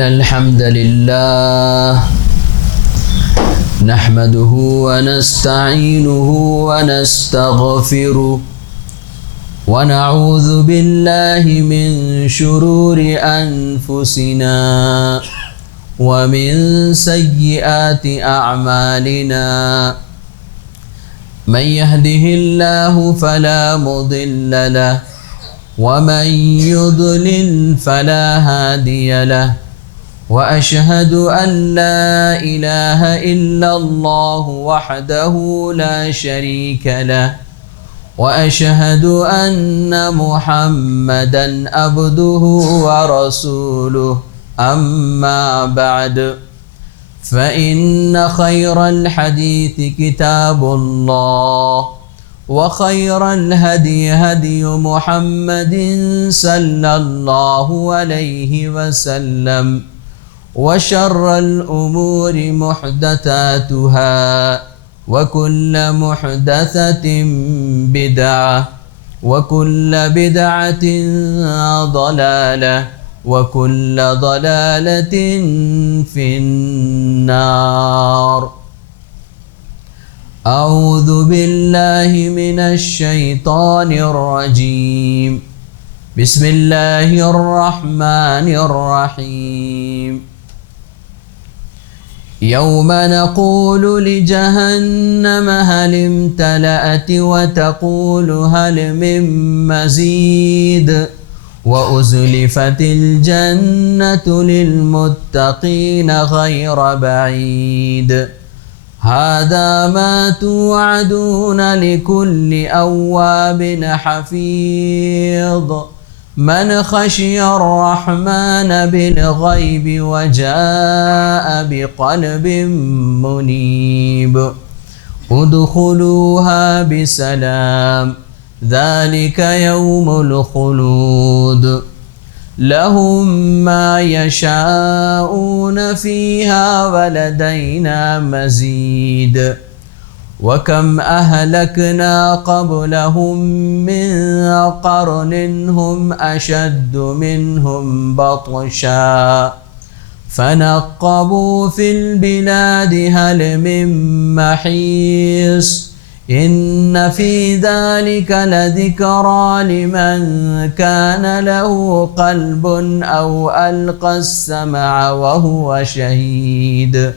إن الحمد لله نحمده ونستعينه ونستغفره ونعوذ بالله من شرور أنفسنا ومن سيئات أعمالنا من يهده الله فلا مضل له ومن يضلل فلا هادي له وأشهد أن لا إله إلا الله وحده لا شريك له وأشهد أن محمدا عبده ورسوله أما بعد فإن خير الحديث كتاب الله وخير الهدي هدي محمد صلى الله عليه وسلم وشر الأمور محدثاتها وكل محدثة بدعة وكل بدعة ضلالة وكل ضلالة في النار. أعوذ بالله من الشيطان الرجيم. بسم الله الرحمن الرحيم. يوم نقول لجهنم هل امتلأت وتقول هل من مزيد وأزلفت الجنة للمتقين غير بعيد هذا ما توعدون لكل أواب حفيظ من خشي الرحمن بالغيب وجاء بقلب منيب ادخلوها بسلام ذلك يوم الخلود لهم ما يشاءون فيها ولدينا مزيد وكم أهلكنا قبلهم من قرن هم أشد منهم بطشا فنقبوا في البلاد هل من محيص إن في ذلك لذكرى لمن كان له قلب أو ألقى السمع وهو شهيد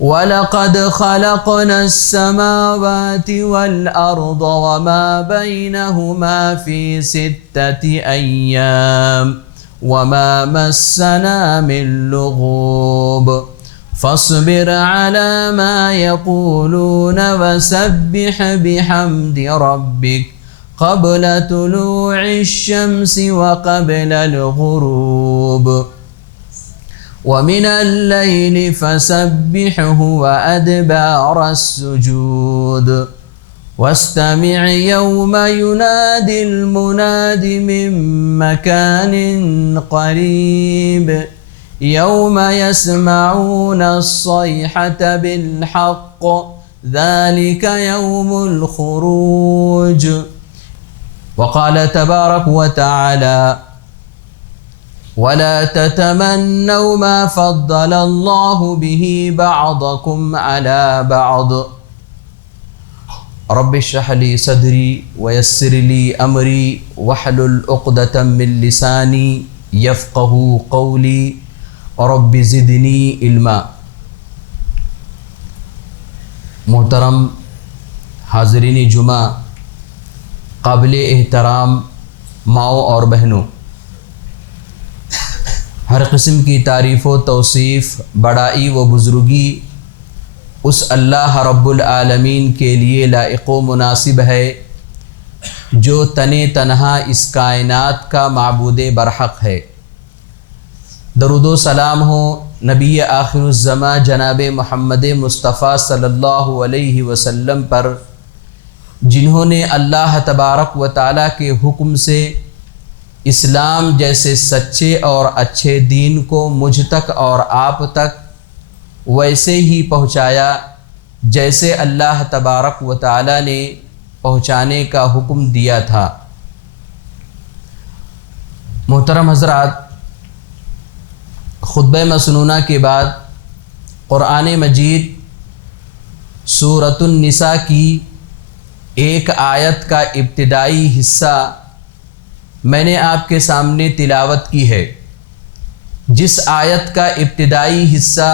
ولقد خلقنا السماوات والأرض وما بينهما في 6 أيام وما مسنا من لغوب فاصبر على ما يقولون وسبح بحمد ربك قبل طلوع الشمس وقبل الغروب ومن الليل فسبحه وأدبار السجود واستمع يوم ينادي المناد من مكان قريب يوم يسمعون الصيحة بالحق ذلك يوم الخروج. وقال تبارك وتعالى ولا تتمنوا ما فضل الله به بعضكم على بعض رب اشرح لي صدري ويسر لي أمري واحلل عقدة من لساني يفقه قولي رب زدنی علما. محترم حاضرین جمعہ، قابل احترام ماؤں اور بہنوں، ہر قسم کی تعریف و توصیف، بڑائی و بزرگی اس اللہ رب العالمین کے لیے لائق و مناسب ہے جو تنہا اس کائنات کا معبود برحق ہے۔ درود و سلام ہو نبی آخر الزماں جناب محمد مصطفیٰ صلی اللہ علیہ وسلم پر، جنہوں نے اللہ تبارک و تعالیٰ کے حکم سے اسلام جیسے سچے اور اچھے دین کو مجھ تک اور آپ تک ویسے ہی پہنچایا جیسے اللہ تبارک و تعالیٰ نے پہنچانے کا حکم دیا تھا۔ محترم حضرات، خطبہ مسنونہ کے بعد قرآن مجید سورۃ النساء کی ایک آیت کا ابتدائی حصہ میں نے آپ کے سامنے تلاوت کی ہے۔ جس آیت کا ابتدائی حصہ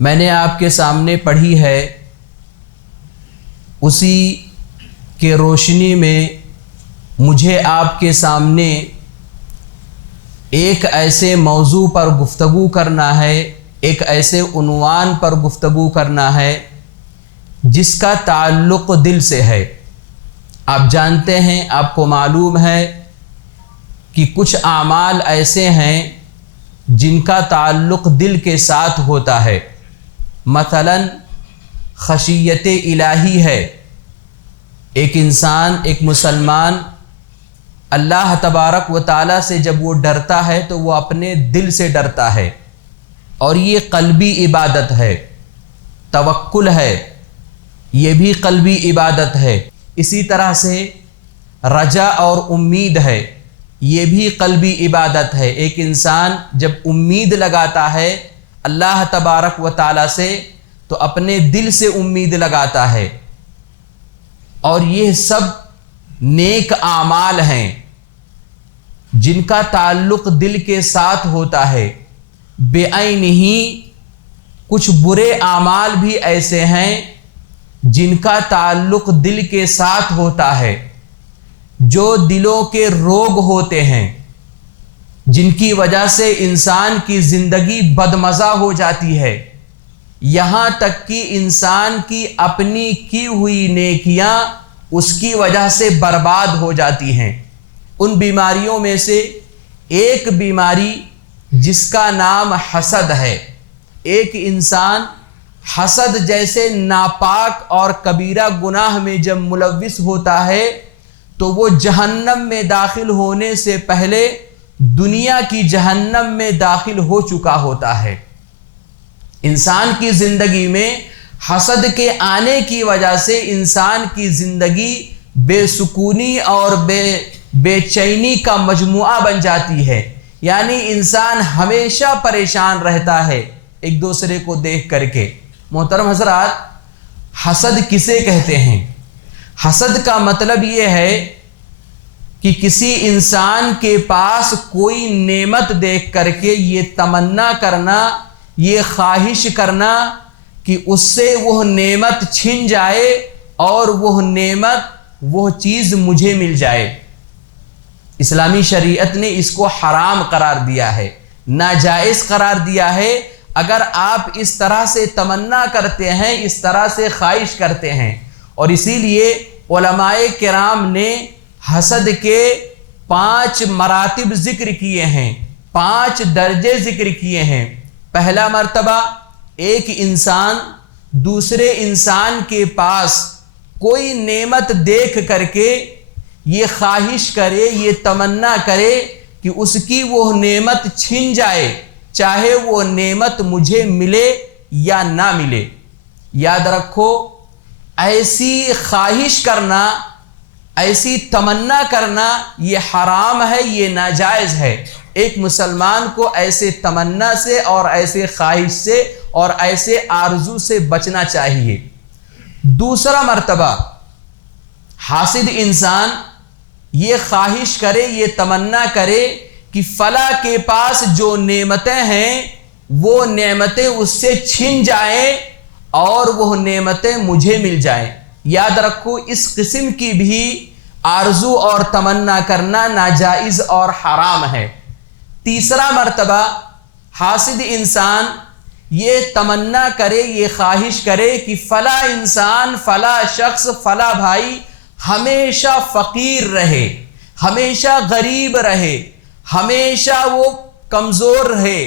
میں نے آپ کے سامنے پڑھی ہے، اسی کے روشنی میں مجھے آپ کے سامنے ایک ایسے موضوع پر گفتگو کرنا ہے، ایک ایسے عنوان پر گفتگو کرنا ہے جس کا تعلق دل سے ہے۔ آپ جانتے ہیں، آپ کو معلوم ہے کہ کچھ اعمال ایسے ہیں جن کا تعلق دل کے ساتھ ہوتا ہے۔ مثلا خشیت الہی ہے۔ ایک انسان، ایک مسلمان اللہ تبارک و تعالیٰ سے جب وہ ڈرتا ہے تو وہ اپنے دل سے ڈرتا ہے، اور یہ قلبی عبادت ہے۔ توکل ہے، یہ بھی قلبی عبادت ہے۔ اسی طرح سے رجا اور امید ہے، یہ بھی قلبی عبادت ہے۔ ایک انسان جب امید لگاتا ہے اللہ تبارک و تعالیٰ سے تو اپنے دل سے امید لگاتا ہے، اور یہ سب نیک اعمال ہیں جن کا تعلق دل کے ساتھ ہوتا ہے۔ بعینہ کچھ برے اعمال بھی ایسے ہیں جن کا تعلق دل کے ساتھ ہوتا ہے، جو دلوں کے روگ ہوتے ہیں، جن کی وجہ سے انسان کی زندگی بدمزہ ہو جاتی ہے، یہاں تک کہ انسان کی اپنی کی ہوئی نیکیاں اس کی وجہ سے برباد ہو جاتی ہیں۔ ان بیماریوں میں سے ایک بیماری جس کا نام حسد ہے۔ ایک انسان حسد جیسے ناپاک اور کبیرہ گناہ میں جب ملوث ہوتا ہے تو وہ جہنم میں داخل ہونے سے پہلے دنیا کی جہنم میں داخل ہو چکا ہوتا ہے۔ انسان کی زندگی میں حسد کے آنے کی وجہ سے انسان کی زندگی بے سکونی اور بے چینی کا مجموعہ بن جاتی ہے، یعنی انسان ہمیشہ پریشان رہتا ہے ایک دوسرے کو دیکھ کر کے۔ محترم حضرات، حسد کسے کہتے ہیں؟ حسد کا مطلب یہ ہے کہ کسی انسان کے پاس کوئی نعمت دیکھ کر کے یہ تمنا کرنا، یہ خواہش کرنا کہ اس سے وہ نعمت چھن جائے اور وہ نعمت، وہ چیز مجھے مل جائے۔ اسلامی شریعت نے اس کو حرام قرار دیا ہے، ناجائز قرار دیا ہے۔ اگر آپ اس طرح سے تمنا کرتے ہیں، اس طرح سے خواہش کرتے ہیں، اور اسی لیے علماء کرام نے حسد کے 5 مراتب ذکر کیے ہیں، 5 درجے ذکر کیے ہیں۔ پہلا مرتبہ، ایک انسان دوسرے انسان کے پاس کوئی نعمت دیکھ کر کے یہ خواہش کرے، یہ تمنا کرے کہ اس کی وہ نعمت چھن جائے، چاہے وہ نعمت مجھے ملے یا نہ ملے۔ یاد رکھو، ایسی خواہش کرنا، ایسی تمنا کرنا یہ حرام ہے، یہ ناجائز ہے۔ ایک مسلمان کو ایسے تمنا سے اور ایسے خواہش سے اور ایسے آرزو سے بچنا چاہیے۔ دوسرا مرتبہ، حاسد انسان یہ خواہش کرے، یہ تمنا کرے کہ فلاں کے پاس جو نعمتیں ہیں وہ نعمتیں اس سے چھن جائیں اور وہ نعمتیں مجھے مل جائیں۔ یاد رکھو، اس قسم کی بھی آرزو اور تمنا کرنا ناجائز اور حرام ہے۔ تیسرا مرتبہ، حاسد انسان یہ تمنا کرے، یہ خواہش کرے کہ فلاں انسان، فلاں شخص، فلاں بھائی ہمیشہ فقیر رہے، ہمیشہ غریب رہے، ہمیشہ وہ کمزور رہے،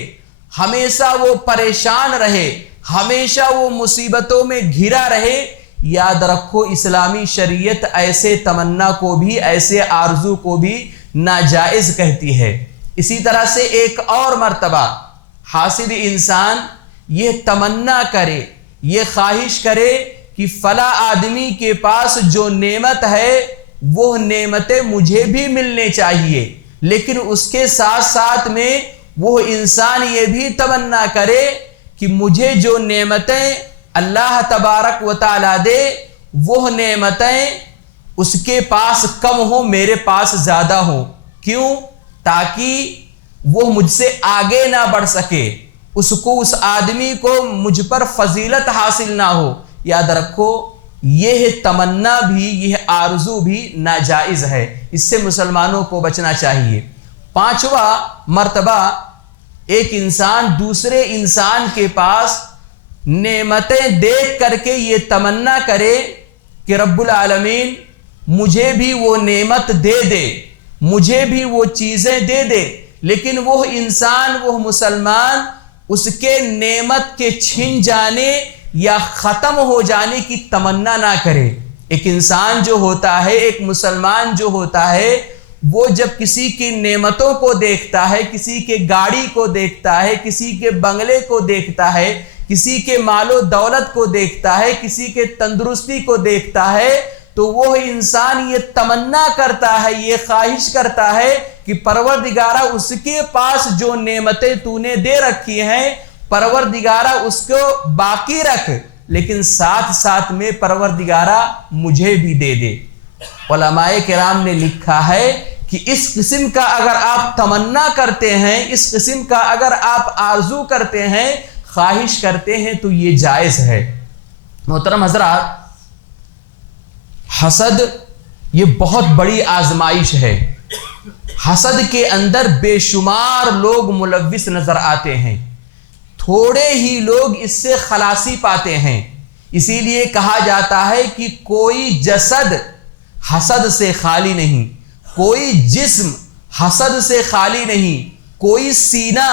ہمیشہ وہ پریشان رہے، ہمیشہ وہ مصیبتوں میں گھرا رہے۔ یاد رکھو، اسلامی شریعت ایسے تمنا کو بھی، ایسے آرزو کو بھی ناجائز کہتی ہے۔ اسی طرح سے ایک اور مرتبہ، حاسد انسان یہ تمنا کرے، یہ خواہش کرے کہ فلاں آدمی کے پاس جو نعمت ہے وہ نعمتیں مجھے بھی ملنے چاہیے، لیکن اس کے ساتھ ساتھ میں وہ انسان یہ بھی تمنا کرے کہ مجھے جو نعمتیں اللہ تبارک و تعالیٰ دے وہ نعمتیں اس کے پاس کم ہوں، میرے پاس زیادہ ہوں۔ کیوں؟ تاکہ وہ مجھ سے آگے نہ بڑھ سکے، اس آدمی کو مجھ پر فضیلت حاصل نہ ہو۔ یاد رکھو، یہ تمنا بھی، یہ آرزو بھی ناجائز ہے، اس سے مسلمانوں کو بچنا چاہیے۔ پانچواں مرتبہ ایک انسان دوسرے انسان کے پاس نعمتیں دیکھ کر کے یہ تمنا کرے کہ رب العالمین مجھے بھی وہ نعمت دے دے، مجھے بھی وہ چیزیں دے دے، لیکن وہ انسان، وہ مسلمان اس کے نعمت کے چھن جانے یا ختم ہو جانے کی تمنا نہ کرے۔ ایک انسان جو ہوتا ہے، ایک مسلمان جو ہوتا ہے، وہ جب کسی کی نعمتوں کو دیکھتا ہے، کسی کے گاڑی کو دیکھتا ہے، کسی کے بنگلے کو دیکھتا ہے، کسی کے مال و دولت کو دیکھتا ہے، کسی کے تندرستی کو دیکھتا ہے، تو وہ انسان یہ تمنا کرتا ہے، یہ خواہش کرتا ہے کہ پروردگارہ اس کے پاس جو نعمتیں تو نے دے رکھی ہیں، پروردگارہ اس کو باقی رکھ، لیکن ساتھ ساتھ میں پروردگارہ مجھے بھی دے دے۔ علماء کرام نے لکھا ہے کہ اس قسم کا اگر آپ تمنا کرتے ہیں، اس قسم کا اگر آپ آرزو کرتے ہیں، خواہش کرتے ہیں، تو یہ جائز ہے۔ محترم حضرات، حسد یہ بہت بڑی آزمائش ہے۔ حسد کے اندر بے شمار لوگ ملوث نظر آتے ہیں، تھوڑے ہی لوگ اس سے خلاصی پاتے ہیں۔ اسی لیے کہا جاتا ہے کہ کوئی جسد حسد سے خالی نہیں، کوئی جسم حسد سے خالی نہیں، کوئی سینہ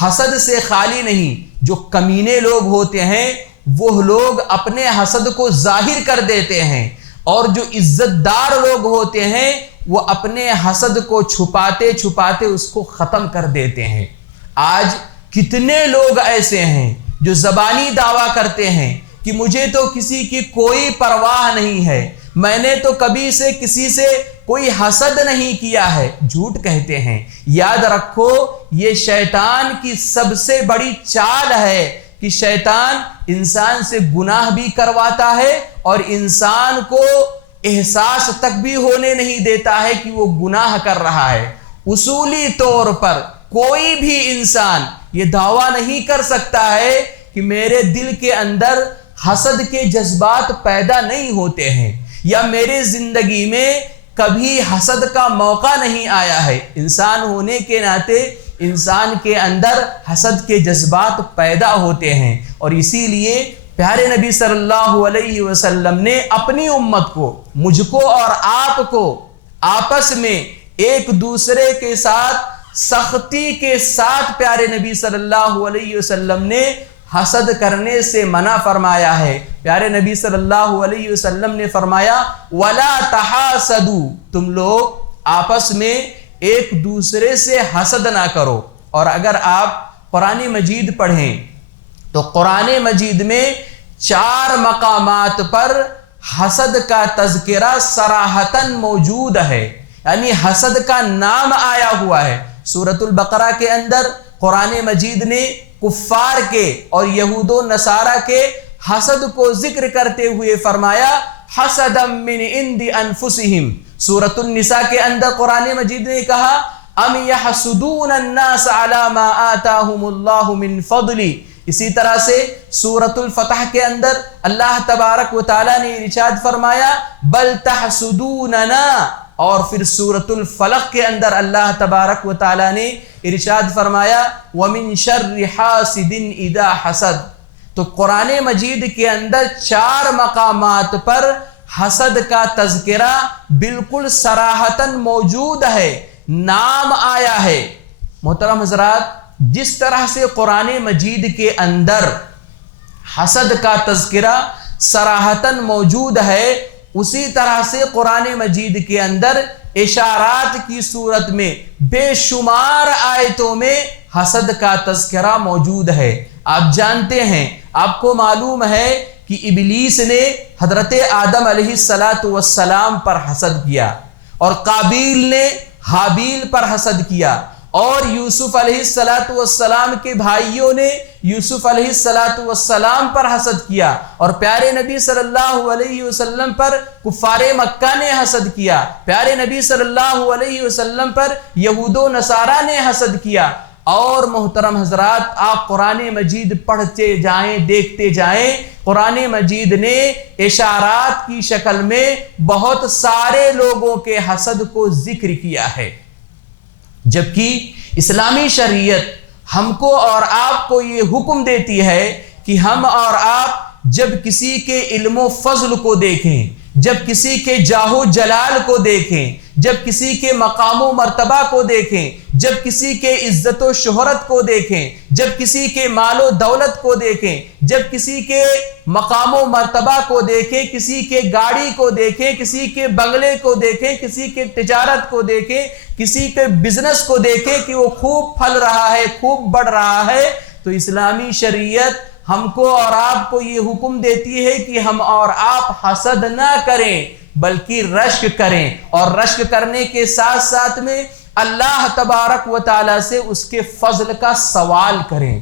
حسد سے خالی نہیں۔ جو کمینے لوگ ہوتے ہیں وہ لوگ اپنے حسد کو ظاہر کر دیتے ہیں، اور جو عزت دار لوگ ہوتے ہیں وہ اپنے حسد کو چھپاتے چھپاتے اس کو ختم کر دیتے ہیں۔ آج کتنے لوگ ایسے ہیں جو زبانی دعویٰ کرتے ہیں کہ مجھے تو کسی کی کوئی پرواہ نہیں ہے، میں نے تو کبھی سے کسی سے کوئی حسد نہیں کیا ہے، جھوٹ کہتے ہیں۔ یاد رکھو، یہ شیطان کی سب سے بڑی چال ہے کہ شیطان انسان سے گناہ بھی کرواتا ہے اور انسان کو احساس تک بھی ہونے نہیں دیتا ہے کہ وہ گناہ کر رہا ہے۔ اصولی طور پر کوئی بھی انسان یہ دعویٰ نہیں کر سکتا ہے کہ میرے دل کے اندر حسد کے جذبات پیدا نہیں ہوتے ہیں، یا میرے زندگی میں کبھی حسد کا موقع نہیں آیا ہے۔ انسان ہونے کے ناطے انسان کے اندر حسد کے جذبات پیدا ہوتے ہیں، اور اسی لیے پیارے نبی صلی اللہ علیہ وسلم نے اپنی امت کو، مجھ کو اور آپ کو آپس میں ایک دوسرے کے ساتھ سختی کے ساتھ پیارے نبی صلی اللہ علیہ وسلم نے حسد کرنے سے منع فرمایا ہے۔ پیارے نبی صلی اللہ علیہ وسلم نے فرمایا وَلَا تَحَاسَدُوا، تم لوگ آپس میں ایک دوسرے سے حسد نہ کرو۔ اور اگر آپ قرآن مجید پڑھیں تو قرآن مجید میں 4 مقامات پر حسد کا تذکرہ صراحتاً موجود ہے، یعنی حسد کا نام آیا ہوا ہے۔ سورۃ البقرہ کے اندر قرآن مجید نے کفار کے اور یہود و نصارہ کے حسد کو ذکر کرتے ہوئے فرمایا حسدا من عند انفسہم۔ سورۃ النساء کے اندر قرآن مجید نے کہا ام یحسدون الناس علی ما آتاہم اللہ من فضل۔ اسی طرح سے سورۃ الفتح کے اندر اللہ تبارک و تعالیٰ نے ارشاد فرمایا بل تحسدوننا، اور پھر سورۃ الفلق کے اندر اللہ تبارک و تعالیٰ نے ارشاد فرمایا وَمِن شَرِّ حَاسِدٍ إِذَا حَسَدَ۔ تو قرآن مجید کے اندر 4 مقامات پر حسد کا تذکرہ بالکل صراحتاً موجود ہے، نام آیا ہے۔ محترم حضرات، جس طرح سے قرآن مجید کے اندر حسد کا تذکرہ صراحتاً موجود ہے، اسی طرح سے قرآن مجید کے اندر اشارات کی صورت میں بے شمار آیتوں میں حسد کا تذکرہ موجود ہے۔ آپ جانتے ہیں، آپ کو معلوم ہے کہ ابلیس نے حضرت آدم علیہ السلام پر حسد کیا، اور قابیل نے حابیل پر حسد کیا، اور یوسف علیہ السلام کے بھائیوں نے یوسف علیہ السلام پر حسد کیا، اور پیارے نبی صلی اللہ علیہ وسلم پر کفار مکہ نے حسد کیا، پیارے نبی صلی اللہ علیہ وسلم پر یہود و نصارہ نے حسد کیا۔ اور محترم حضرات، آپ قرآن مجید پڑھتے جائیں، دیکھتے جائیں، قرآن مجید نے اشارات کی شکل میں بہت سارے لوگوں کے حسد کو ذکر کیا ہے، جبکہ اسلامی شریعت ہم کو اور آپ کو یہ حکم دیتی ہے کہ ہم اور آپ جب کسی کے علم و فضل کو دیکھیں، جب کسی کے جاہ و جلال کو دیکھیں، جب کسی کے مقام و مرتبہ کو دیکھیں، جب کسی کے عزت و شہرت کو دیکھیں، جب کسی کے مال و دولت کو دیکھیں، جب کسی کے مقام و مرتبہ کو دیکھیں، کسی کے گاڑی کو دیکھیں، کسی کے بنگلے کو دیکھیں، کسی کے تجارت کو دیکھیں، کسی کے بزنس کو دیکھیں کہ وہ خوب پھل رہا ہے، خوب بڑھ رہا ہے، تو اسلامی شریعت ہم کو اور آپ کو یہ حکم دیتی ہے کہ ہم اور آپ حسد نہ کریں بلکہ رشک کریں، اور رشک کرنے کے ساتھ ساتھ میں اللہ تبارک و تعالی سے اس کے فضل کا سوال کریں،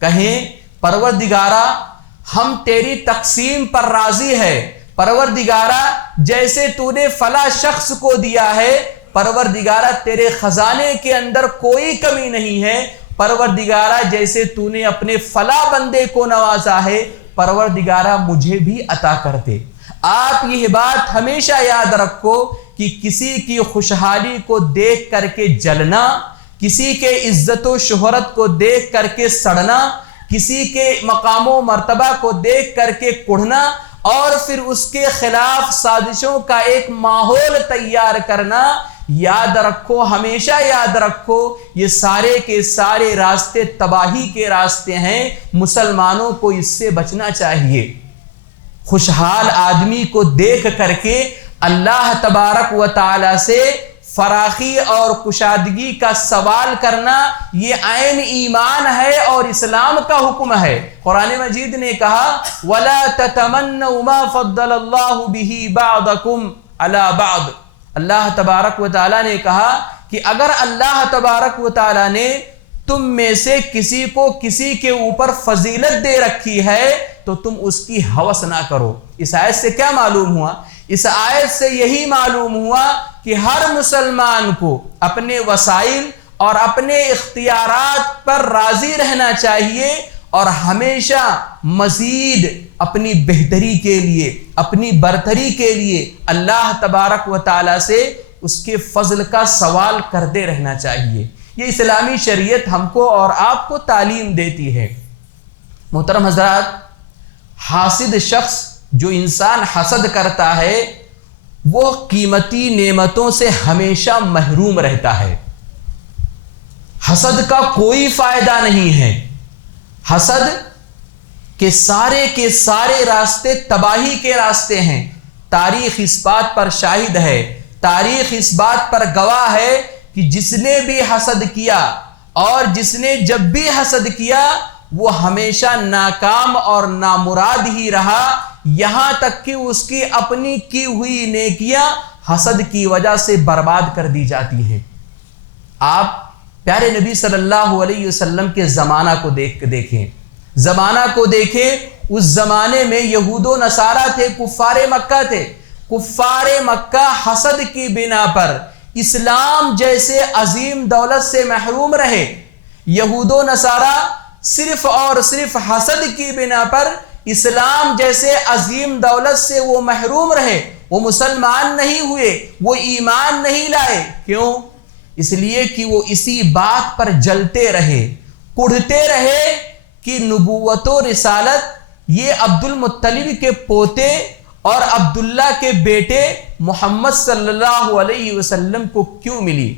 کہیں پروردگارا ہم تیری تقسیم پر راضی ہے، پروردگارا جیسے تو نے فلاں شخص کو دیا ہے، پروردگارا تیرے خزانے کے اندر کوئی کمی نہیں ہے، پروردگارا جیسے تو نے اپنے فلاں بندے کو نوازا ہے، پروردگارا مجھے بھی عطا کر دے۔ آپ یہ بات ہمیشہ یاد رکھو کہ کسی کی خوشحالی کو دیکھ کر کے جلنا، کسی کے عزت و شہرت کو دیکھ کر کے سڑنا، کسی کے مقام و مرتبہ کو دیکھ کر کے کڑھنا، اور پھر اس کے خلاف سازشوں کا ایک ماحول تیار کرنا، یاد رکھو، ہمیشہ یاد رکھو، یہ سارے کے سارے راستے تباہی کے راستے ہیں، مسلمانوں کو اس سے بچنا چاہیے۔ خوشحال آدمی کو دیکھ کر کے اللہ تبارک و تعالی سے فراخی اور کشادگی کا سوال کرنا یہ عین ایمان ہے اور اسلام کا حکم ہے۔ قرآن مجید نے کہا وَلَا تَتَمَنَّوْا مَا فَضَّلَ اللَّهُ بِهِ بَعْضَكُمْ عَلَى بَعْضٍ۔ اللہ تبارک و تعالیٰ نے کہا کہ اگر اللہ تبارک و تعالیٰ نے تم میں سے کسی کو کسی کے اوپر فضیلت دے رکھی ہے تو تم اس کی ہوس نہ کرو۔ اس آیت سے کیا معلوم ہوا؟ اس آیت سے یہی معلوم ہوا کہ ہر مسلمان کو اپنے وسائل اور اپنے اختیارات پر راضی رہنا چاہیے، اور ہمیشہ مزید اپنی بہتری کے لیے، اپنی برتری کے لیے اللہ تبارک و تعالی سے اس کے فضل کا سوال کرتے رہنا چاہیے۔ یہ اسلامی شریعت ہم کو اور آپ کو تعلیم دیتی ہے۔ محترم حضرات، حاسد شخص، جو انسان حسد کرتا ہے، وہ قیمتی نعمتوں سے ہمیشہ محروم رہتا ہے۔ حسد کا کوئی فائدہ نہیں ہے۔ حسد کے سارے راستے تباہی کے راستے ہیں۔ تاریخ اس بات پر شاہد ہے، تاریخ اس بات پر گواہ ہے کہ جس نے بھی حسد کیا اور جس نے جب بھی حسد کیا وہ ہمیشہ ناکام اور نامراد ہی رہا، یہاں تک کہ اس کی اپنی کی ہوئی نیکیاں حسد کی وجہ سے برباد کر دی جاتی ہیں۔ آپ پیارے نبی صلی اللہ علیہ وسلم کے زمانہ کو دیکھیں، زمانہ کو دیکھیں۔ اس زمانے میں یہود و نصارہ تھے، کفار مکہ تھے۔ کفار مکہ حسد کی بنا پر اسلام جیسے عظیم دولت سے محروم رہے۔ یہود و نصارہ صرف اور صرف حسد کی بنا پر اسلام جیسے عظیم دولت سے وہ محروم رہے، وہ مسلمان نہیں ہوئے، وہ ایمان نہیں لائے۔ کیوں؟ اس لیے کہ وہ اسی بات پر جلتے رہے، کڑھتے رہے کہ نبوت و رسالت یہ عبد المطلب کے پوتے اور عبداللہ کے بیٹے محمد صلی اللہ علیہ وسلم کو کیوں ملی۔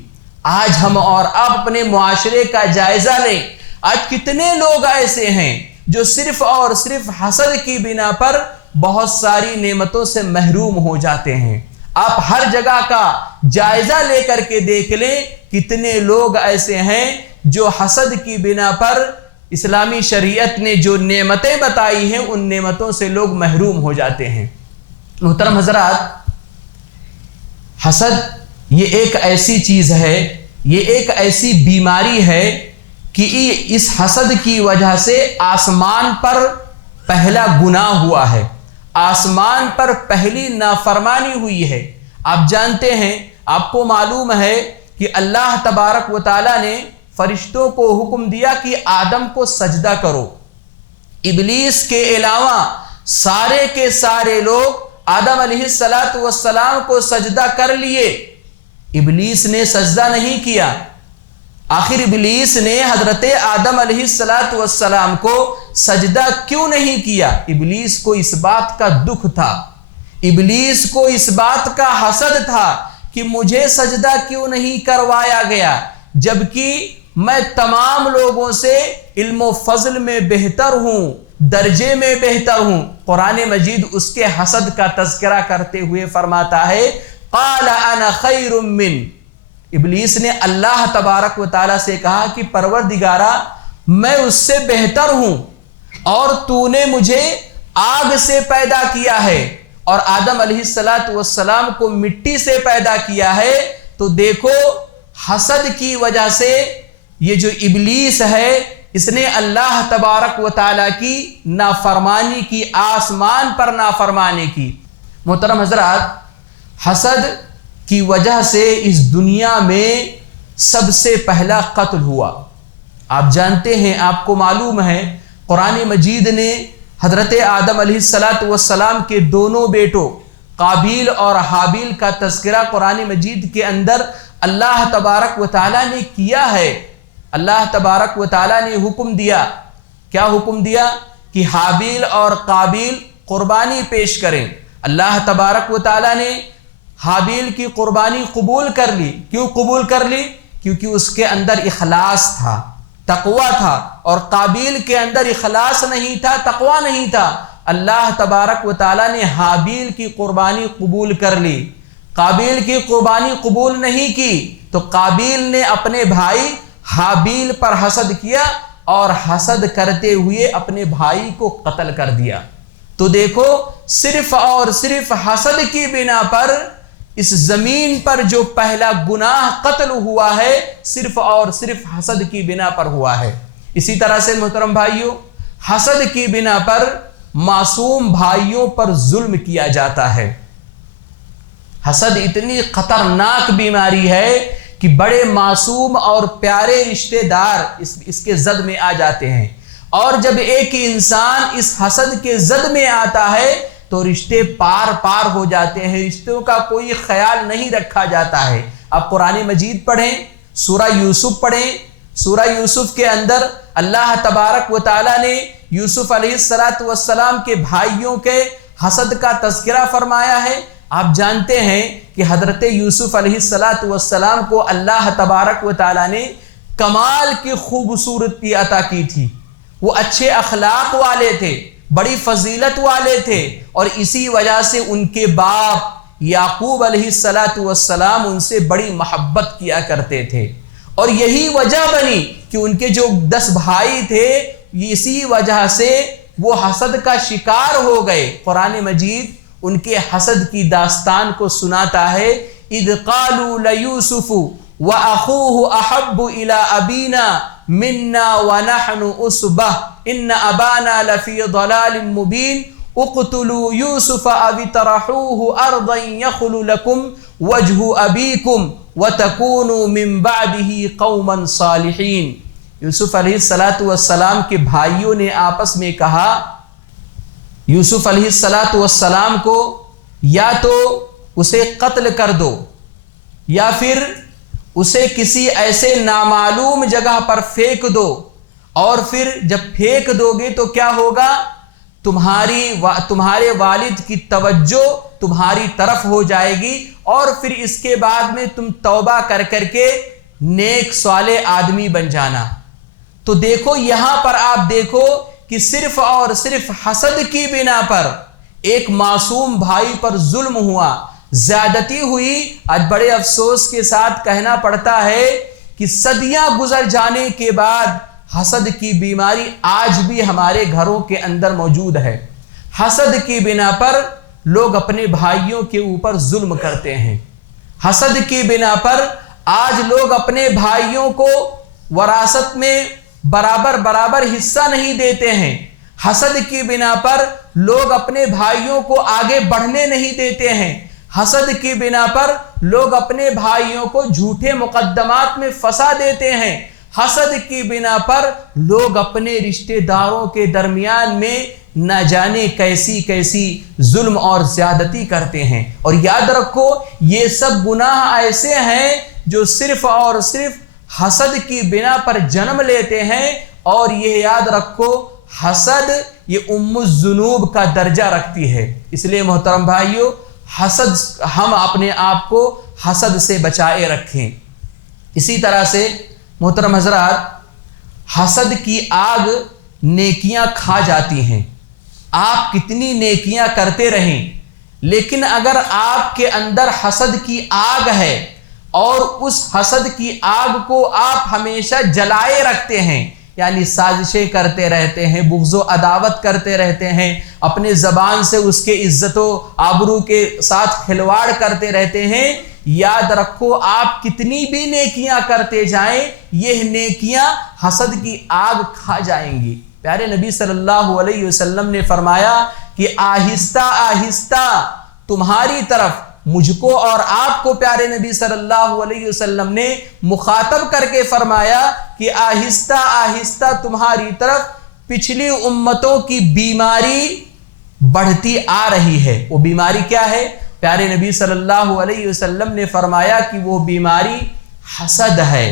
آج ہم اور آپ اپنے معاشرے کا جائزہ لیں، آج کتنے لوگ ایسے ہیں جو صرف اور صرف حسد کی بنا پر بہت ساری نعمتوں سے محروم ہو جاتے ہیں۔ آپ ہر جگہ کا جائزہ لے کر کے دیکھ لیں، کتنے لوگ ایسے ہیں جو حسد کی بنا پر اسلامی شریعت نے جو نعمتیں بتائی ہیں ان نعمتوں سے لوگ محروم ہو جاتے ہیں۔ محترم حضرات، حسد یہ ایک ایسی چیز ہے یہ ایک ایسی بیماری ہے کہ اس حسد کی وجہ سے آسمان پر پہلا گناہ ہوا ہے، آسمان پر پہلی نافرمانی ہوئی ہے۔ آپ جانتے ہیں، آپ کو معلوم ہے کہ اللہ تبارک و تعالیٰ نے فرشتوں کو حکم دیا کہ آدم کو سجدہ کرو۔ ابلیس کے علاوہ سارے کے سارے لوگ آدم علیہ السلام کو سجدہ کر لیے، ابلیس نے سجدہ نہیں کیا۔ آخر ابلیس نے حضرت آدم علیہ السلام کو سجدہ کیوں نہیں کیا؟ ابلیس کو اس بات کا دکھ تھا، ابلیس کو اس بات کا حسد تھا کہ مجھے سجدہ کیوں نہیں کروایا گیا، جبکہ میں تمام لوگوں سے علم و فضل میں بہتر ہوں، درجے میں بہتر ہوں۔ قرآن مجید اس کے حسد کا تذکرہ کرتے ہوئے فرماتا ہے قال انا خیر من، ابلیس نے اللہ تبارک و تعالیٰ سے کہا کہ پروردگارا میں اس سے بہتر ہوں، اور تو نے مجھے آگ سے پیدا کیا ہے اور آدم علیہ السلام کو مٹی سے پیدا کیا ہے۔ تو دیکھو حسد کی وجہ سے یہ جو ابلیس ہے اس نے اللہ تبارک و تعالیٰ کی نافرمانی کی، آسمان پر نافرمانی کی۔ محترم حضرات، حسد کی وجہ سے اس دنیا میں سب سے پہلا قتل ہوا۔ آپ جانتے ہیں، آپ کو معلوم ہے، قرآن مجید نے حضرت آدم علیہ السلام کے دونوں بیٹوں قابیل اور حابیل کا تذکرہ قرآن مجید کے اندر اللہ تبارک و تعالیٰ نے کیا ہے۔ اللہ تبارک و تعالیٰ نے حکم دیا، کیا حکم دیا؟ کہ حابیل اور قابیل قربانی پیش کریں۔ اللہ تبارک و تعالیٰ نے حابیل کی قربانی قبول کر لی۔ کیوں قبول کر لی؟ کیونکہ اس کے اندر اخلاص تھا، تقوی تھا، اور قابیل کے اندر اخلاص نہیں تھا، تقوی نہیں تھا۔ اللہ تبارک و تعالیٰ نے حابیل کی قربانی قبول کر لی، قابیل کی قربانی قبول نہیں کی، تو قابیل نے اپنے بھائی حابیل پر حسد کیا اور حسد کرتے ہوئے اپنے بھائی کو قتل کر دیا۔ تو دیکھو، صرف اور صرف حسد کی بنا پر اس زمین پر جو پہلا گناہ قتل ہوا ہے، صرف اور صرف حسد کی بنا پر ہوا ہے۔ اسی طرح سے محترم بھائیوں، حسد کی بنا پر معصوم بھائیوں پر ظلم کیا جاتا ہے۔ حسد اتنی خطرناک بیماری ہے کہ بڑے معصوم اور پیارے رشتہ دار اس کے زد میں آ جاتے ہیں، اور جب ایک انسان اس حسد کے زد میں آتا ہے تو رشتے پار ہو جاتے ہیں، رشتوں کا کوئی خیال نہیں رکھا جاتا ہے۔ اب قرآن مجید پڑھیں، سورہ یوسف پڑھیں، سورہ یوسف کے اندر اللہ تبارک و تعالیٰ نے یوسف علیہ السلام کے بھائیوں کے حسد کا تذکرہ فرمایا ہے۔ آپ جانتے ہیں کہ حضرت یوسف علیہ السلام کو اللہ تبارک و تعالیٰ نے کمال کی خوبصورتی عطا کی تھی، وہ اچھے اخلاق والے تھے، بڑی فضیلت والے تھے، اور اسی وجہ سے ان کے باپ یعقوب علیہ السلام ان سے بڑی محبت کیا کرتے تھے، اور یہی وجہ بنی کہ ان کے جو 10 بھائی تھے اسی وجہ سے وہ حسد کا شکار ہو گئے۔ قرآن مجید ان کے حسد کی داستان کو سناتا ہے، اذ قالوا لیوسف واخوہ احب الی ابینا منا ونحن عصبہ ان ابانا لفی ضلال مبین اقتلوا یوسف او اطرحوہ ارضا یخل لکم وجہ ابیکم وتکونوا من بعدہ قوما صالحین۔ یوسف علیہ السلام کے بھائیوں نے آپس میں کہا، یوسف علیہ السلام کو یا تو اسے قتل کر دو، یا پھر اسے کسی ایسے نامعلوم جگہ پر پھینک دو، اور پھر جب پھینک دو گے تو کیا ہوگا؟ تمہارے والد کی توجہ تمہاری طرف ہو جائے گی، اور پھر اس کے بعد میں تم توبہ کر کے نیک صالح آدمی بن جانا۔ تو دیکھو، یہاں پر آپ دیکھو کہ صرف اور صرف حسد کی بنا پر ایک معصوم بھائی پر ظلم ہوا، زیادتی ہوئی۔ آج بڑے افسوس کے ساتھ کہنا پڑتا ہے کہ صدیاں گزر جانے کے بعد حسد کی بیماری آج بھی ہمارے گھروں کے اندر موجود ہے۔ حسد کی بنا پر لوگ اپنے بھائیوں کے اوپر ظلم کرتے ہیں، حسد کی بنا پر آج لوگ اپنے بھائیوں کو وراثت میں برابر حصہ نہیں دیتے ہیں۔ حسد کی بنا پر لوگ اپنے بھائیوں کو آگے بڑھنے نہیں دیتے ہیں۔ حسد کی بنا پر لوگ اپنے بھائیوں کو جھوٹے مقدمات میں پھنسا دیتے ہیں۔ حسد کی بنا پر لوگ اپنے رشتہ داروں کے درمیان میں نہ جانے کیسی کیسی ظلم اور زیادتی کرتے ہیں۔ اور یاد رکھو، یہ سب گناہ ایسے ہیں جو صرف اور صرف حسد کی بنا پر جنم لیتے ہیں۔ اور یہ یاد رکھو، حسد یہ الذنوب کا درجہ رکھتی ہے۔ اس لیے محترم بھائیو، ہم اپنے آپ کو حسد سے بچائے رکھیں۔ اسی طرح سے محترم حضرات، حسد کی آگ نیکیاں کھا جاتی ہیں۔ آپ کتنی نیکیاں کرتے رہیں، لیکن اگر آپ کے اندر حسد کی آگ ہے اور اس حسد کی آگ کو آپ ہمیشہ جلائے رکھتے ہیں، یعنی سازشیں کرتے رہتے ہیں، بغض و عداوت کرتے رہتے ہیں، اپنے زبان سے اس کے عزت و آبرو کے ساتھ کھلواڑ کرتے رہتے ہیں، یاد رکھو آپ کتنی بھی نیکیاں کرتے جائیں، یہ نیکیاں حسد کی آگ کھا جائیں گی۔ پیارے نبی صلی اللہ علیہ وسلم نے فرمایا کہ آہستہ آہستہ تمہاری طرف، مجھ کو اور آپ کو پیارے نبی صلی اللہ علیہ وسلم نے مخاطب کر کے فرمایا کہ آہستہ آہستہ تمہاری طرف پچھلی امتوں کی بیماری بڑھتی آ رہی ہے۔ وہ بیماری کیا ہے؟ پیارے نبی صلی اللہ علیہ وسلم نے فرمایا کہ وہ بیماری حسد ہے،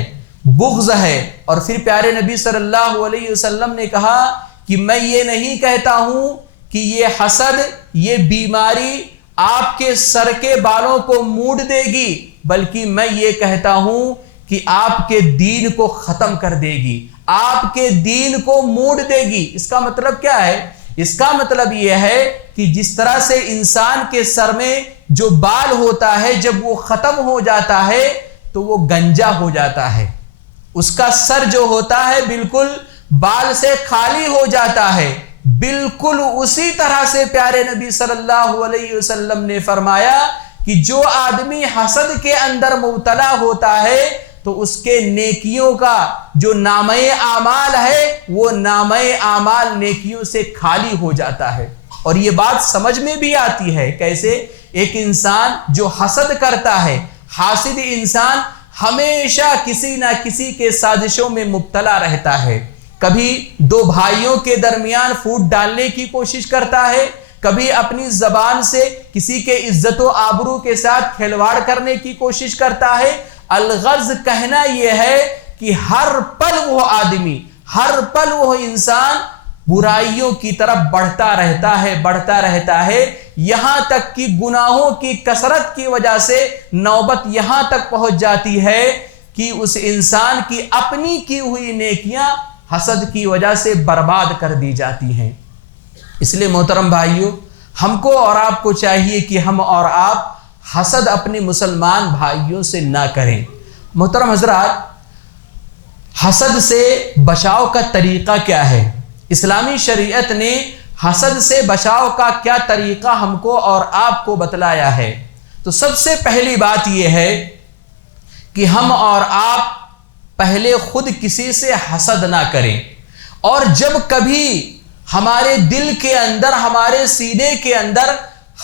بغض ہے۔ اور پھر پیارے نبی صلی اللہ علیہ وسلم نے کہا کہ میں یہ نہیں کہتا ہوں کہ یہ حسد، یہ بیماری آپ کے سر کے بالوں کو موڑ دے گی، بلکہ میں یہ کہتا ہوں کہ آپ کے دین کو ختم کر دے گی، آپ کے دین کو موڑ دے گی۔ اس کا مطلب کیا ہے؟ اس کا مطلب یہ ہے کہ جس طرح سے انسان کے سر میں جو بال ہوتا ہے، جب وہ ختم ہو جاتا ہے تو وہ گنجا ہو جاتا ہے، اس کا سر جو ہوتا ہے بالکل بال سے خالی ہو جاتا ہے۔ بالکل اسی طرح سے پیارے نبی صلی اللہ علیہ وسلم نے فرمایا کہ جو آدمی حسد کے اندر مبتلا ہوتا ہے تو اس کے نیکیوں کا جو نامہ اعمال ہے، وہ نامہ اعمال نیکیوں سے خالی ہو جاتا ہے۔ اور یہ بات سمجھ میں بھی آتی ہے، کیسے؟ ایک انسان جو حسد کرتا ہے، حاسد انسان ہمیشہ کسی نہ کسی کے سازشوں میں مبتلا رہتا ہے۔ کبھی دو بھائیوں کے درمیان پھوٹ ڈالنے کی کوشش کرتا ہے، کبھی اپنی زبان سے کسی کے عزت و آبرو کے ساتھ کھلواڑ کرنے کی کوشش کرتا ہے۔ الغرض کہنا یہ ہے کہ ہر پل وہ آدمی، ہر پل وہ انسان برائیوں کی طرف بڑھتا رہتا ہے، یہاں تک کہ گناہوں کی کثرت کی وجہ سے نوبت یہاں تک پہنچ جاتی ہے کہ اس انسان کی اپنی کی ہوئی نیکیاں حسد کی وجہ سے برباد کر دی جاتی ہیں۔ اس لیے محترم بھائیوں، ہم کو اور آپ کو چاہیے کہ ہم اور آپ حسد اپنے مسلمان بھائیوں سے نہ کریں۔ محترم حضرات، حسد سے بچاؤ کا طریقہ کیا ہے؟ اسلامی شریعت نے حسد سے بچاؤ کا کیا طریقہ ہم کو اور آپ کو بتلایا ہے؟ تو سب سے پہلی بات یہ ہے کہ ہم اور آپ پہلے خود کسی سے حسد نہ کریں، اور جب کبھی ہمارے دل کے اندر، ہمارے سینے کے اندر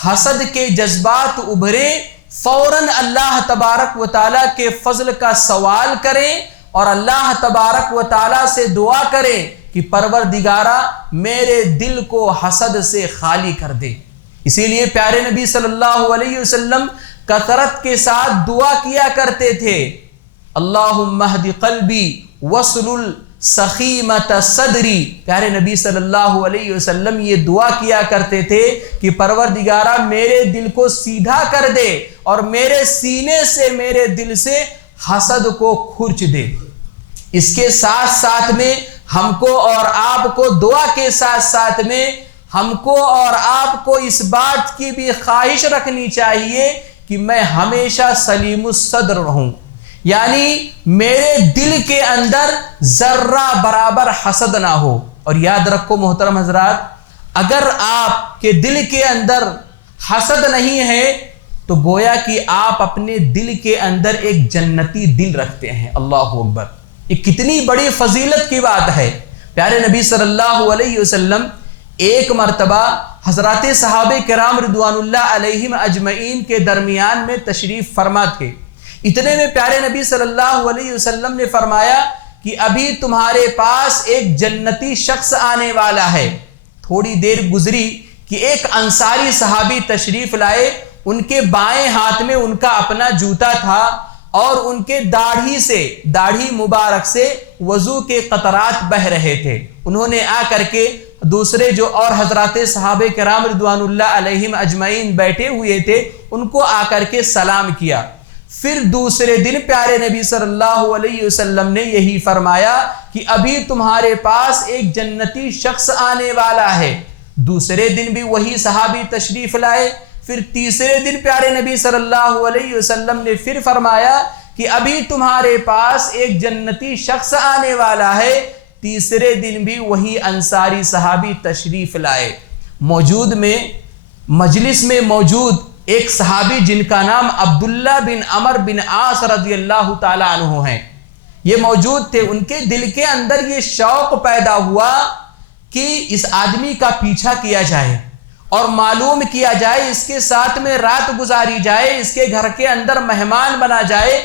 حسد کے جذبات ابھرے، فوراً اللہ تبارک و تعالیٰ کے فضل کا سوال کریں اور اللہ تبارک و تعالیٰ سے دعا کریں کہ پروردگارا میرے دل کو حسد سے خالی کر دے۔ اسی لیے پیارے نبی صلی اللہ علیہ وسلم کثرت کے ساتھ دعا کیا کرتے تھے، اللہم اہد قلبی واسلل سخیمۃ صدری۔ پیارے نبی صلی اللہ علیہ وسلم یہ دعا کیا کرتے تھے کہ پروردگارا میرے دل کو سیدھا کر دے اور میرے سینے سے، میرے دل سے حسد کو کھرچ دے۔ اس کے ساتھ ساتھ میں ہم کو اور آپ کو دعا کے ساتھ ساتھ میں ہم کو اور آپ کو اس بات کی بھی خواہش رکھنی چاہیے کہ میں ہمیشہ سلیم الصدر رہوں، یعنی میرے دل کے اندر ذرہ برابر حسد نہ ہو۔ اور یاد رکھو محترم حضرات، اگر آپ کے دل کے اندر حسد نہیں ہے تو گویا کہ آپ اپنے دل کے اندر ایک جنتی دل رکھتے ہیں۔ اللہ اکبر، یہ کتنی بڑی فضیلت کی بات ہے۔ پیارے نبی صلی اللہ علیہ وسلم ایک مرتبہ حضرات صحابہ کرام رضوان اللہ علیہم اجمعین کے درمیان میں تشریف فرما تھے۔ اتنے میں پیارے نبی صلی اللہ علیہ وسلم نے فرمایا کہ ابھی تمہارے پاس ایک جنتی شخص آنے والا ہے۔ تھوڑی دیر گزری کہ ایک انصاری صحابی تشریف لائے، ان کے بائیں ہاتھ میں ان کا اپنا جوتا تھا اور ان کے داڑھی مبارک سے وضو کے قطرات بہ رہے تھے۔ انہوں نے آ کر کے دوسرے جو اور حضرات صحابہ کرام رضوان اللہ علیہم اجمعین بیٹھے ہوئے تھے ان کو آ کر کے سلام کیا۔ پھر دوسرے دن پیارے نبی صلی اللہ علیہ وسلم نے یہی فرمایا کہ ابھی تمہارے پاس ایک جنتی شخص آنے والا ہے۔ دوسرے دن بھی وہی صحابی تشریف لائے۔ پھر تیسرے دن پیارے نبی صلی اللہ علیہ وسلم نے پھر فرمایا کہ ابھی تمہارے پاس ایک جنتی شخص آنے والا ہے۔ تیسرے دن بھی وہی انصاری صحابی تشریف لائے۔ مجلس میں موجود ایک صحابی جن کا نام عبداللہ بن عمر بن عاص رضی اللہ تعالی عنہ ہیں، یہ موجود تھے۔ ان کے دل کے اندر یہ شوق پیدا ہوا کہ اس آدمی کا پیچھا کیا جائے اور معلوم کیا جائے، اس کے ساتھ میں رات گزاری جائے، اس کے گھر کے اندر مہمان بنا جائے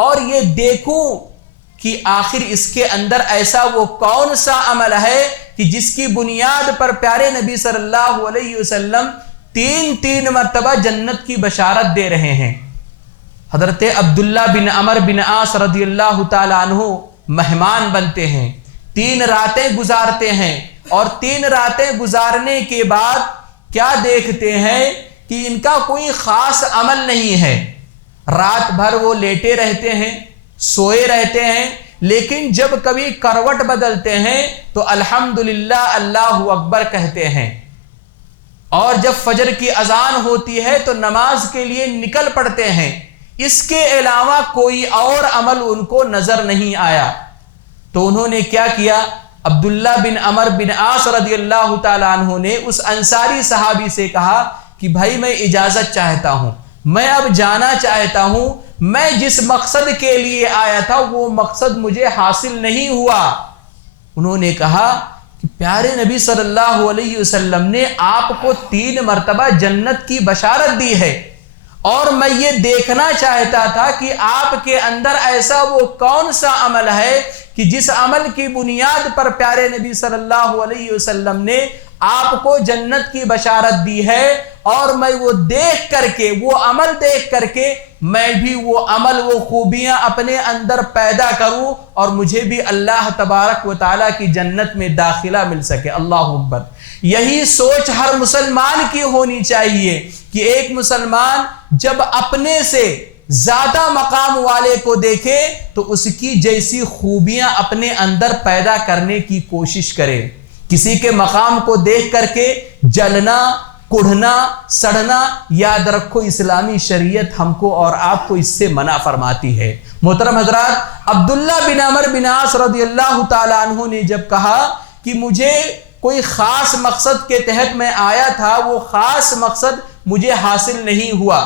اور یہ دیکھوں کہ آخر اس کے اندر ایسا وہ کون سا عمل ہے کہ جس کی بنیاد پر پیارے نبی صلی اللہ علیہ وسلم تین مرتبہ جنت کی بشارت دے رہے ہیں۔ حضرت عبداللہ بن عمر بن عاص رضی اللہ تعالی عنہ مہمان بنتے ہیں، 3 راتیں گزارتے ہیں، اور 3 راتیں گزارنے کے بعد کیا دیکھتے ہیں کہ ان کا کوئی خاص عمل نہیں ہے۔ رات بھر وہ لیٹے رہتے ہیں، سوئے رہتے ہیں، لیکن جب کبھی کروٹ بدلتے ہیں تو الحمدللہ اللہ اکبر کہتے ہیں، اور جب فجر کی اذان ہوتی ہے تو نماز کے لیے نکل پڑتے ہیں۔ اس کے علاوہ کوئی اور عمل ان کو نظر نہیں آیا۔ تو انہوں نے کیا کیا؟ عبداللہ بن عمر بن عاص رضی اللہ تعالیٰ عنہ نے اس انصاری صحابی سے کہا کہ بھائی میں اجازت چاہتا ہوں، میں اب جانا چاہتا ہوں، میں جس مقصد کے لیے آیا تھا وہ مقصد مجھے حاصل نہیں ہوا۔ انہوں نے کہا کہ پیارے نبی صلی اللہ علیہ وسلم نے آپ کو 3 مرتبہ جنت کی بشارت دی ہے، اور میں یہ دیکھنا چاہتا تھا کہ آپ کے اندر ایسا وہ کون سا عمل ہے کہ جس عمل کی بنیاد پر پیارے نبی صلی اللہ علیہ وسلم نے آپ کو جنت کی بشارت دی ہے، اور میں وہ دیکھ کر کے، وہ عمل دیکھ کر کے میں بھی وہ عمل، وہ خوبیاں اپنے اندر پیدا کروں اور مجھے بھی اللہ تبارک و تعالیٰ کی جنت میں داخلہ مل سکے۔ اللہ اکبر۔ یہی سوچ ہر مسلمان کی ہونی چاہیے کہ ایک مسلمان جب اپنے سے زیادہ مقام والے کو دیکھے تو اس کی جیسی خوبیاں اپنے اندر پیدا کرنے کی کوشش کرے۔ کسی کے مقام کو دیکھ کر کے جلنا، کڑھنا، سڑنا، یاد رکھو اسلامی شریعت ہم کو اور آپ کو اس سے منع فرماتی ہے۔ محترم حضرات، عبداللہ بن عمر بن عاص رضی اللہ تعالیٰ عنہ نے جب کہا کہ مجھے کوئی خاص مقصد کے تحت میں آیا تھا، وہ خاص مقصد مجھے حاصل نہیں ہوا،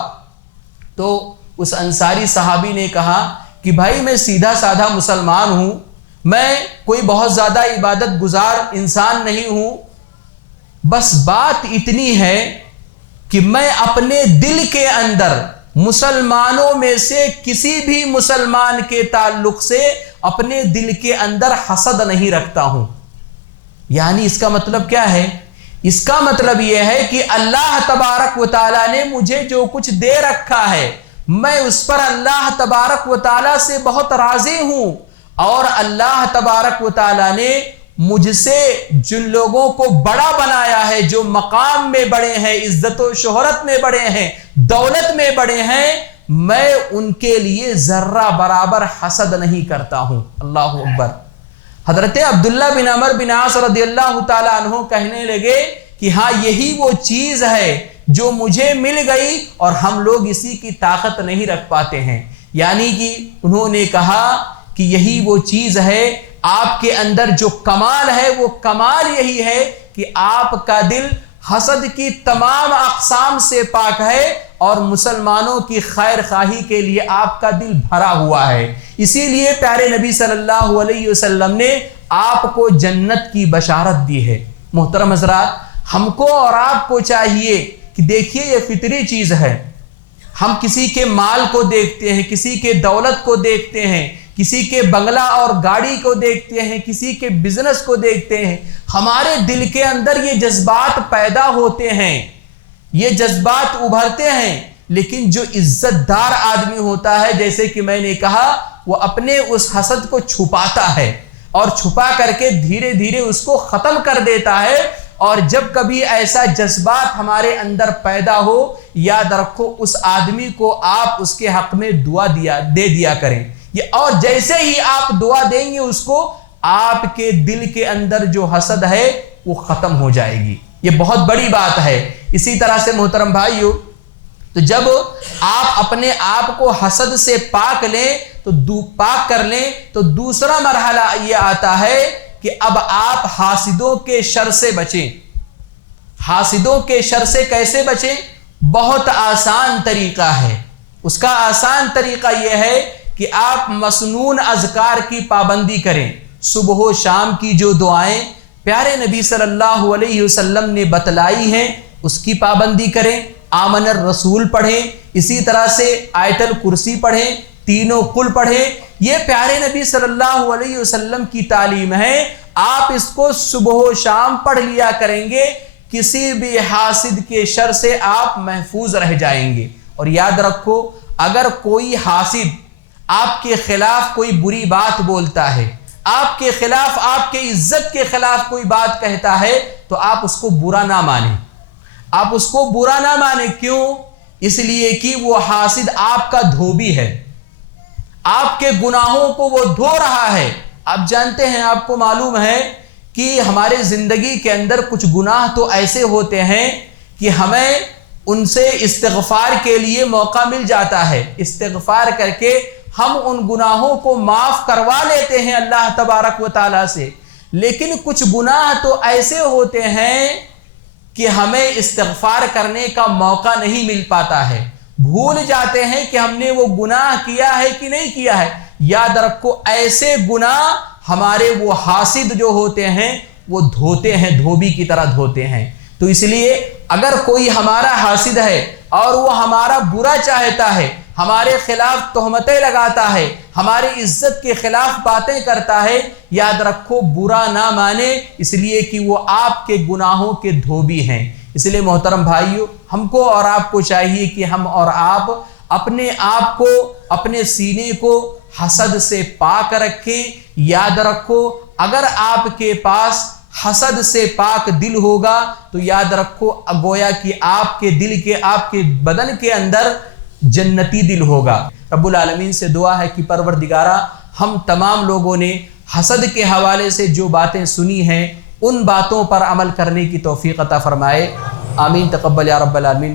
تو اس انصاری صحابی نے کہا کہ بھائی میں سیدھا سادھا مسلمان ہوں، میں کوئی بہت زیادہ عبادت گزار انسان نہیں ہوں، بس بات اتنی ہے کہ میں اپنے دل کے اندر مسلمانوں میں سے کسی بھی مسلمان کے تعلق سے اپنے دل کے اندر حسد نہیں رکھتا ہوں۔ یعنی اس کا مطلب کیا ہے؟ اس کا مطلب یہ ہے کہ اللہ تبارک و تعالیٰ نے مجھے جو کچھ دے رکھا ہے میں اس پر اللہ تبارک و تعالیٰ سے بہت راضی ہوں، اور اللہ تبارک و تعالیٰ نے مجھ سے جن لوگوں کو بڑا بنایا ہے، جو مقام میں بڑے ہیں، عزت و شہرت میں بڑے ہیں، دولت میں بڑے ہیں، میں ان کے لیے ذرہ برابر حسد نہیں کرتا ہوں۔ اللہ اکبر۔ حضرت عبداللہ بن عمر بن عاص رضی اللہ تعالیٰ عنہ کہنے لگے کہ ہاں یہی وہ چیز ہے جو مجھے مل گئی اور ہم لوگ اسی کی طاقت نہیں رکھ پاتے ہیں۔ یعنی کہ انہوں نے کہا کہ یہی وہ چیز ہے، آپ کے اندر جو کمال ہے وہ کمال یہی ہے کہ آپ کا دل حسد کی تمام اقسام سے پاک ہے، اور مسلمانوں کی خیر خواہی کے لیے آپ کا دل بھرا ہوا ہے۔ اسی لیے پیارے نبی صلی اللہ علیہ وسلم نے آپ کو جنت کی بشارت دی ہے۔ محترم حضرات، ہم کو اور آپ کو چاہیے کہ دیکھیے یہ فطری چیز ہے، ہم کسی کے مال کو دیکھتے ہیں، کسی کے دولت کو دیکھتے ہیں، کسی کے بنگلہ اور گاڑی کو دیکھتے ہیں، کسی کے بزنس کو دیکھتے ہیں، ہمارے دل کے اندر یہ جذبات پیدا ہوتے ہیں، یہ جذبات ابھرتے ہیں، لیکن جو عزت دار آدمی ہوتا ہے، جیسے کہ میں نے کہا، وہ اپنے اس حسد کو چھپاتا ہے اور چھپا کر کے دھیرے دھیرے اس کو ختم کر دیتا ہے۔ اور جب کبھی ایسا جذبات ہمارے اندر پیدا ہو، یاد رکھو اس آدمی کو آپ اس کے حق میں دعا دے دیا کریں، اور جیسے ہی آپ دعا دیں گے اس کو، آپ کے دل کے اندر جو حسد ہے وہ ختم ہو جائے گی۔ یہ بہت بڑی بات ہے۔ اسی طرح سے محترم بھائیو، تو جب آپ اپنے آپ کو حسد سے پاک کر لیں تو دوسرا مرحلہ یہ آتا ہے کہ اب آپ حاسدوں کے شر سے بچیں۔ حاسدوں کے شر سے کیسے بچیں؟ بہت آسان طریقہ ہے۔ اس کا آسان طریقہ یہ ہے کہ آپ مسنون اذکار کی پابندی کریں۔ صبح و شام کی جو دعائیں پیارے نبی صلی اللہ علیہ وسلم نے بتلائی ہیں اس کی پابندی کریں۔ آمن الرسول پڑھیں، اسی طرح سے آیت الکرسی پڑھیں، تینوں قل پڑھیں۔ یہ پیارے نبی صلی اللہ علیہ وسلم کی تعلیم ہے۔ آپ اس کو صبح و شام پڑھ لیا کریں گے، کسی بھی حاسد کے شر سے آپ محفوظ رہ جائیں گے۔ اور یاد رکھو، اگر کوئی حاسد آپ کے خلاف کوئی بری بات بولتا ہے، آپ کے خلاف، آپ کے عزت کے خلاف کوئی بات کہتا ہے، تو آپ اس کو برا نہ مانیں۔ آپ اس کو برا نہ مانیں۔ کیوں؟ اس لیے کہ وہ حاسد آپ کا دھوبی ہے، آپ کے گناہوں کو وہ دھو رہا ہے۔ آپ جانتے ہیں، آپ کو معلوم ہے کہ ہمارے زندگی کے اندر کچھ گناہ تو ایسے ہوتے ہیں کہ ہمیں ان سے استغفار کے لیے موقع مل جاتا ہے، استغفار کر کے ہم ان گناہوں کو معاف کروا لیتے ہیں اللہ تبارک و تعالیٰ سے۔ لیکن کچھ گناہ تو ایسے ہوتے ہیں کہ ہمیں استغفار کرنے کا موقع نہیں مل پاتا ہے، بھول جاتے ہیں کہ ہم نے وہ گناہ کیا ہے کہ نہیں کیا ہے۔ یاد رکھو، ایسے گناہ ہمارے وہ حاسد جو ہوتے ہیں وہ دھوتے ہیں، دھوبی کی طرح دھوتے ہیں۔ تو اس لیے اگر کوئی ہمارا حاسد ہے اور وہ ہمارا برا چاہتا ہے، ہمارے خلاف تہمتیں لگاتا ہے، ہماری عزت کے خلاف باتیں کرتا ہے، یاد رکھو برا نہ مانے، اس لیے کہ وہ آپ کے گناہوں کے دھوبی ہیں۔ اس لیے محترم بھائیو، ہم کو اور آپ کو چاہیے کہ ہم اور آپ اپنے آپ کو، اپنے سینے کو حسد سے پاک رکھیں۔ یاد رکھو، اگر آپ کے پاس حسد سے پاک دل ہوگا تو یاد رکھو گویا کہ آپ کے دل کے، آپ کے بدن کے اندر جنتی دل ہوگا۔ رب العالمین سے دعا ہے کہ پروردگارہ، ہم تمام لوگوں نے حسد کے حوالے سے جو باتیں سنی ہیں ان باتوں پر عمل کرنے کی توفیق عطا فرمائے۔ آمین، تقبل یا رب العالمین۔